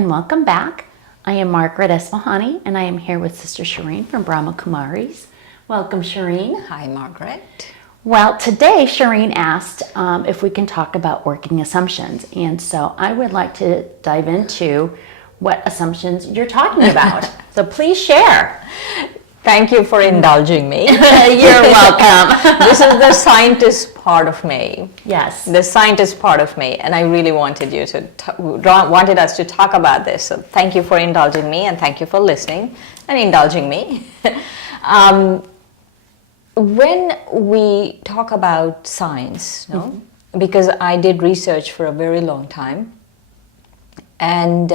and welcome back. I am Margaret Esfahani, and I am here with Sister Shireen from Brahma Kumaris. Welcome, Shireen. Hi, Margaret. Well, today Shireen asked if we can talk about working assumptions, and so I would like to dive into what assumptions you're talking about. So please share. Thank you for indulging me. You're welcome. This is the scientist part of me. Yes. The scientist part of me, and I really wanted you to wanted us to talk about this. So thank you for indulging me, and thank you for listening and indulging me. When we talk about science, because I did research for a very long time, and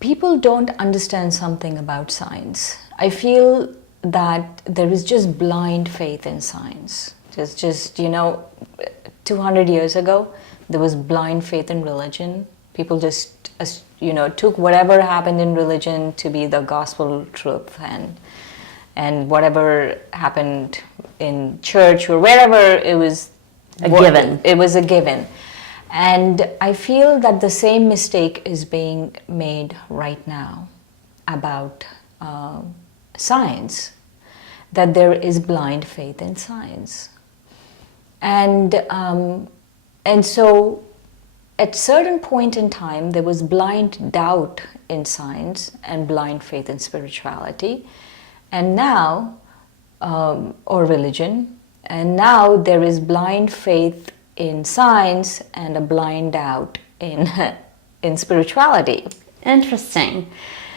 people don't understand something about science. I feel that there is just blind faith in science. Just 200 years ago, there was blind faith in religion. People just, took whatever happened in religion to be the gospel truth, and whatever happened in church or wherever, it was a given. It was a given. And I feel that the same mistake is being made right now about science, that there is blind faith in science. And so at certain point in time, there was blind doubt in science and blind faith in spirituality, and now, or religion, and now there is blind faith in science and a blind doubt in spirituality. Interesting.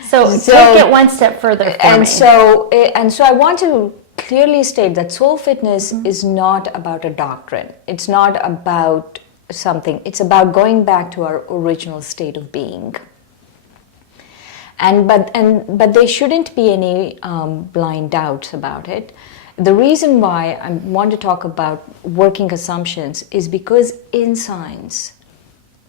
So take it one step further for me. So I want to clearly state that soul fitness is not about a doctrine. It's not about something. It's about going back to our original state of being. But there shouldn't be any blind doubts about it. The reason why I want to talk about working assumptions is because in science,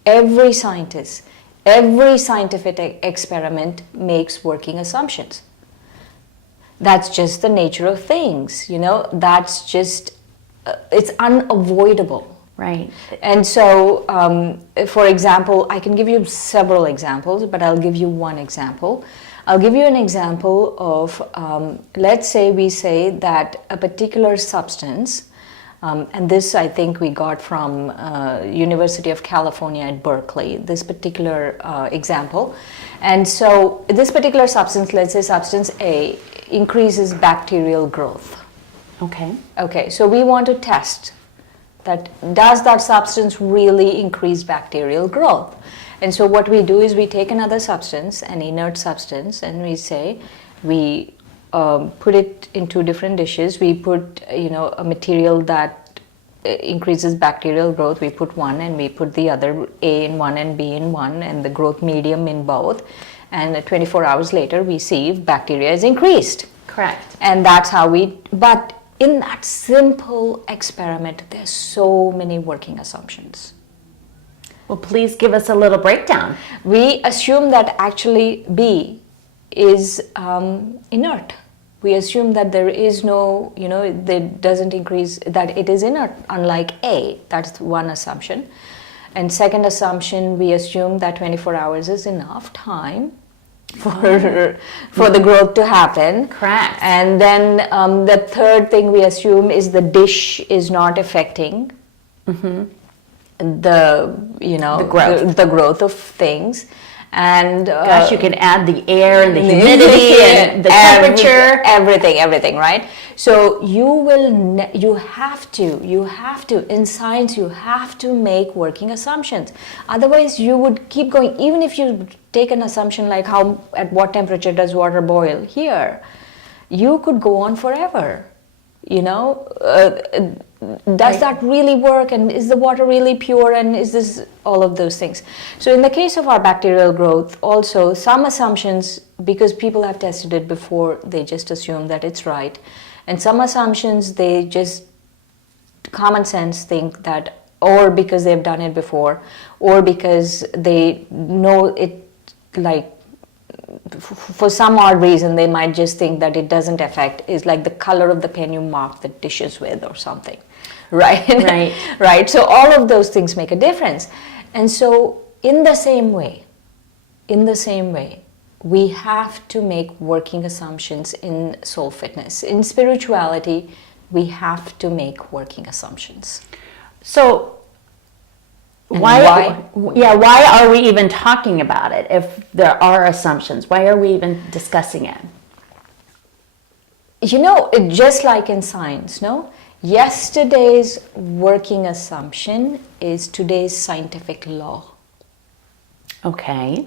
every scientist, every scientific experiment makes working assumptions. That's just the nature of things, that's just, it's unavoidable. Right. And so, for example, I can give you several examples, but I'll give you one example. I'll give you an example of, let's say we say that a particular substance, and this I think we got from University of California at Berkeley, this particular example. And so this particular substance, let's say substance A, increases bacterial growth. Okay. Okay, so we want to test that, does that substance really increase bacterial growth? And so what we do is we take another substance, an inert substance, and we say, we put it in two different dishes. We put, a material that increases bacterial growth. We put one, and we put the other, A in one and B in one, and the growth medium in both. And 24 hours later, we see if bacteria is increased. Correct. And that's how but in that simple experiment, there's so many working assumptions. Well, please give us a little breakdown. We assume that actually B is inert. We assume that there is no, that doesn't increase, that it is inert, unlike A. That's one assumption. And second assumption, we assume that 24 hours is enough time for the growth to happen. Correct. And then the third thing we assume is the dish is not affecting the growth of things. And gosh, you can add the air and the humidity and the temperature, everything, right? So you have to in science, you have to make working assumptions. Otherwise, you would keep going. Even if you take an assumption like at what temperature does water boil here, you could go on forever. Does that really work, and is the water really pure, and is this all of those things? So in the case of our bacterial growth, also some assumptions, because people have tested it before, they just assume that it's right, and some assumptions they just common sense think that, or because they've done it before, or because they know it, like for some odd reason they might just think that it doesn't affect, is like the color of the pen you mark the dishes with or something. Right. So all of those things make a difference. And so in the same way, in the same way, we have to make working assumptions in soul fitness. In spirituality, we have to make working assumptions. So why are we even talking about it if there are assumptions? Why are we even discussing it? You know, just like in science, no? Yesterday's working assumption is today's scientific law. Okay.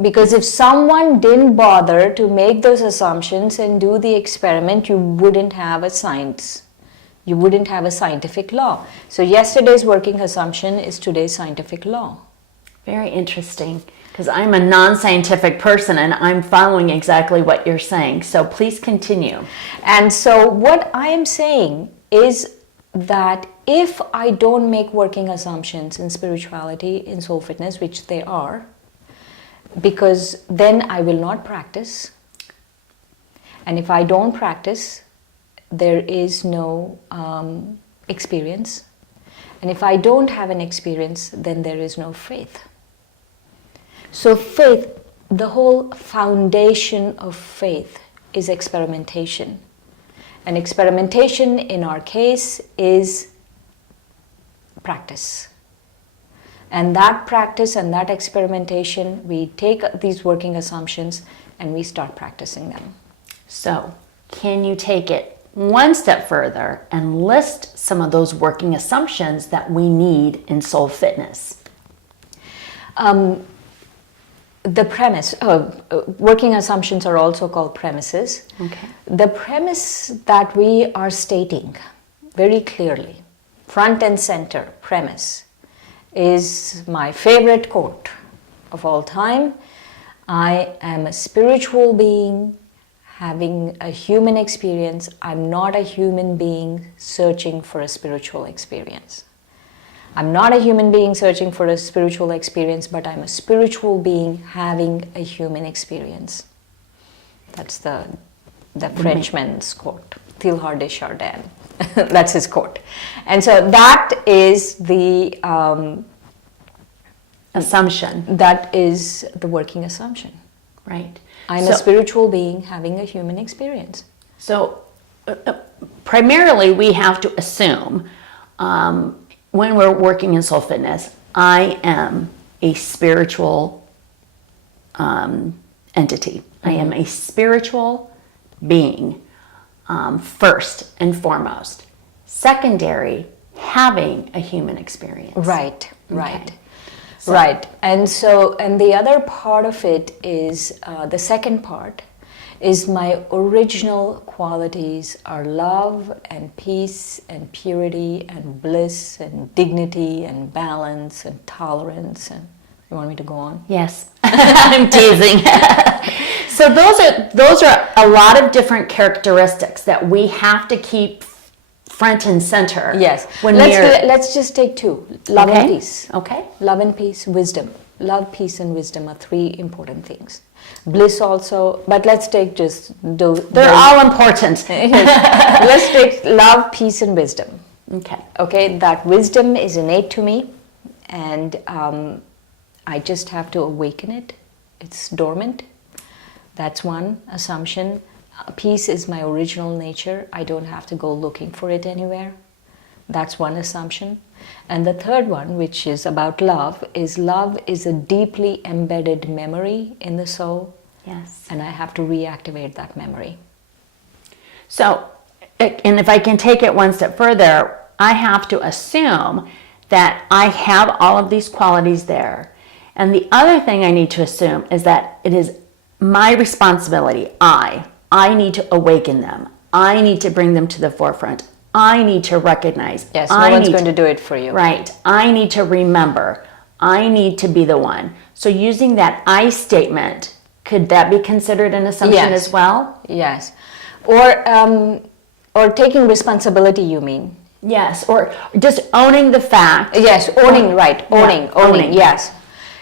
Because if someone didn't bother to make those assumptions and do the experiment, you wouldn't have a science. You wouldn't have a scientific law. So yesterday's working assumption is today's scientific law. Very interesting, because I'm a non-scientific person and I'm following exactly what you're saying. So please continue. And so what I am saying is that if I don't make working assumptions in spirituality, in soul fitness, which they are, because then I will not practice. And if I don't practice, there is no experience. And if I don't have an experience, then there is no faith. So faith, the whole foundation of faith is experimentation. And experimentation in our case is practice. And that practice and that experimentation, we take these working assumptions and we start practicing them. So, can you take it one step further and list some of those working assumptions that we need in soul fitness? The premise, working assumptions are also called premises. Okay. The premise that we are stating very clearly, front and center premise, is my favorite quote of all time. I am a spiritual being having a human experience. I'm not a human being searching for a spiritual experience. I'm not a human being searching for a spiritual experience, but I'm a spiritual being having a human experience. That's the Frenchman's quote, Teilhard de Chardin. That's his quote. And so that is the assumption. That is the working assumption. Right. I'm a spiritual being having a human experience. So primarily we have to assume when we're working in soul fitness, I am a spiritual entity. I am a spiritual being, first and foremost. Secondary, having a human experience. Right, right. Okay. Right. And so, and the other part of it is, the second part is my original qualities are love and peace and purity and bliss and dignity and balance and tolerance. And you want me to go on? Yes, I'm teasing. So those are a lot of different characteristics that we have to keep front and center. Yes. When let's just take two. Love and peace. Okay. Love and peace, wisdom. Love, peace, and wisdom are three important things. Bliss also, but let's take just those. They're all important. Let's take love, peace, and wisdom. Okay. Okay, that wisdom is innate to me, and I just have to awaken it. It's dormant. That's one assumption. Peace is my original nature. I don't have to go looking for it anywhere. That's one assumption. And the third one, which is about love is a deeply embedded memory in the soul. Yes. And I have to reactivate that memory. So, and if I can take it one step further, I have to assume that I have all of these qualities there. And the other thing I need to assume is that it is my responsibility. I need to awaken them. I need to bring them to the forefront. I need to recognize. Yes, no one's going to do it for you. Right. I need to remember. I need to be the one. So using that I statement, could that be considered an assumption as well? Yes. Or taking responsibility, you mean? Yes, or just owning the fact. Yes, owning, right. Owning, yes.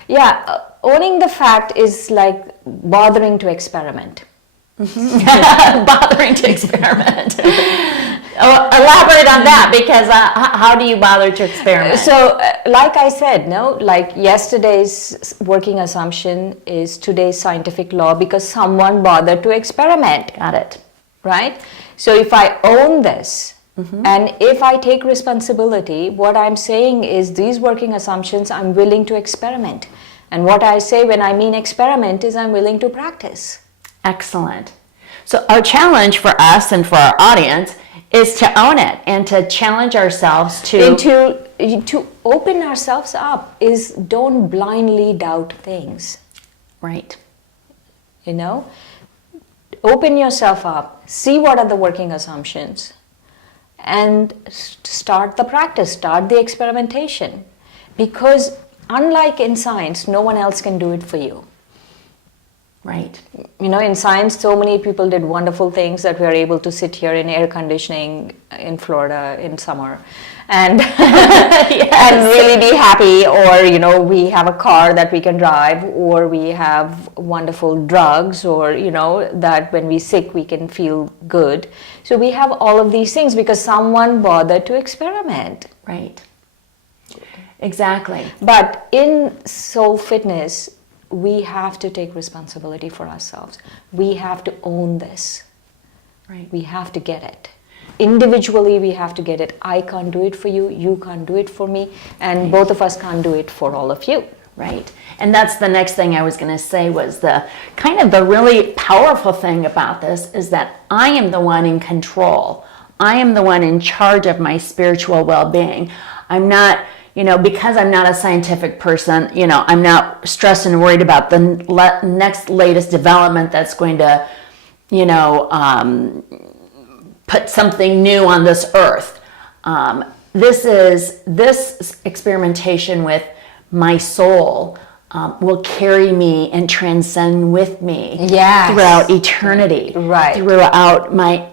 Yeah, owning the fact is like bothering to experiment. Bothering to experiment. Elaborate on that, because how do you bother to experiment? So, like I said, no, like yesterday's working assumption is today's scientific law because someone bothered to experiment. Got it. Right? So, if I own this and if I take responsibility, what I'm saying is these working assumptions I'm willing to experiment. And what I say when I mean experiment is I'm willing to practice. Excellent. So our challenge for us and for our audience is to own it and to challenge ourselves to open ourselves up is don't blindly doubt things. Right. You know, open yourself up, see what are the working assumptions, and start the practice, start the experimentation. Because unlike in science, no one else can do it for you. Right. You know, in science, so many people did wonderful things that we are able to sit here in air conditioning in Florida in summer and and really be happy, or you know, we have a car that we can drive, or we have wonderful drugs, or you know, that when we're sick we can feel good. So we have all of these things because someone bothered to experiment. Right. Exactly. But in soul fitness, we have to take responsibility for ourselves. We have to own this. Right. We have to get it. Individually, we have to get it. I can't do it for you, you can't do it for me, and both of us can't do it for all of you. Right. And that's the next thing I was going to say was the kind of the really powerful thing about this is that I am the one in control. I am the one in charge of my spiritual well-being. I'm not, you know, because I'm not a scientific person, you know, I'm not stressed and worried about the next latest development that's going to, you know, put something new on this earth. This experimentation with my soul will carry me and transcend with me throughout eternity, right? Throughout my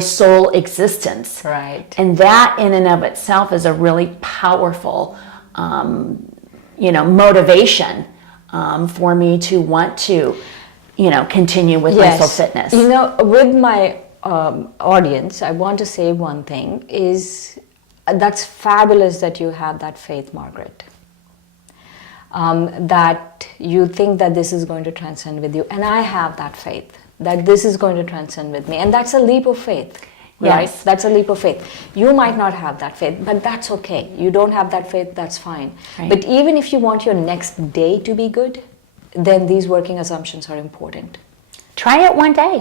soul existence, right? And that in and of itself is a really powerful, you know, motivation for me to want to, you know, continue with my soul fitness. You know, with my audience, I want to say one thing is that's fabulous that you have that faith, Margaret. That you think that this is going to transcend with you, and I have that faith that this is going to transcend with me, and that's a leap of faith, right? Yes. That's a leap of faith. You might not have that faith, but that's okay. You don't have that faith, that's fine. Right. But even if you want your next day to be good, then these working assumptions are important. Try it one day.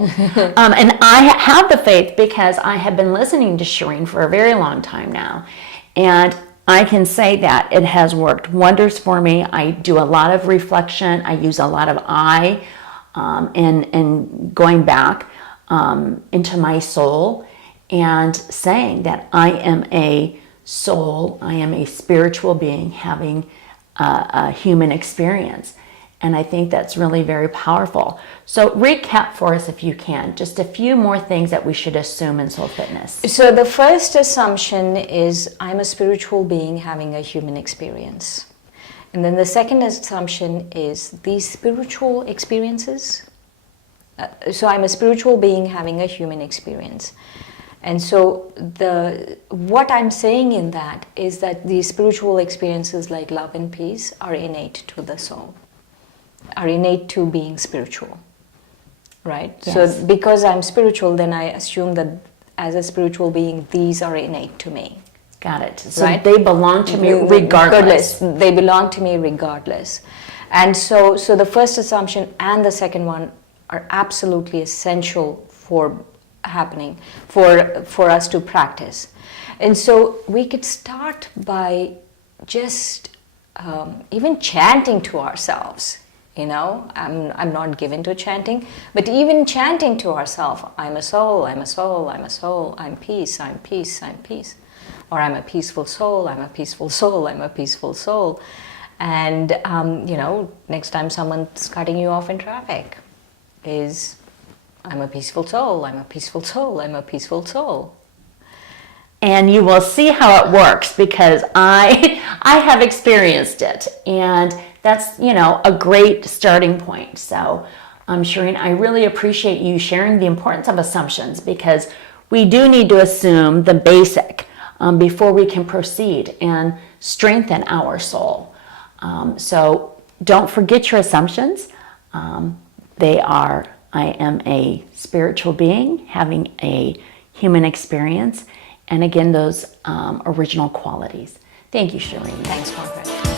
And I have the faith because I have been listening to Shireen for a very long time now, and I can say that it has worked wonders for me. I do a lot of reflection. I use a lot of and going back into my soul and saying that I am a soul, I am a spiritual being having a human experience. And I think that's really very powerful. So recap for us if you can, just a few more things that we should assume in soul fitness. So the first assumption is I'm a spiritual being having a human experience. And then the second assumption is these spiritual experiences. So I'm a spiritual being having a human experience. And so what I'm saying in that is that these spiritual experiences like love and peace are innate to the soul, are innate to being spiritual, right? Yes. So because I'm spiritual, then I assume that as a spiritual being, these are innate to me. Got it. So right? They belong to me regardless. They belong to me regardless. And so the first assumption and the second one are absolutely essential for happening, for us to practice. And so we could start by just even chanting to ourselves. You know, I'm not given to chanting, but even chanting to ourselves, I'm a soul, I'm a soul, I'm a soul, I'm peace, I'm peace, I'm peace. Or I'm a peaceful soul, I'm a peaceful soul, I'm a peaceful soul. And, you know, next time someone's cutting you off in traffic is, I'm a peaceful soul, I'm a peaceful soul, I'm a peaceful soul. And you will see how it works because I have experienced it. And that's, you know, a great starting point. So, Shireen, I really appreciate you sharing the importance of assumptions because we do need to assume the basic before we can proceed and strengthen our soul. So don't forget your assumptions. They are, I am a spiritual being having a human experience, and again, those original qualities. Thank you, Shireen. Thanks, Margaret.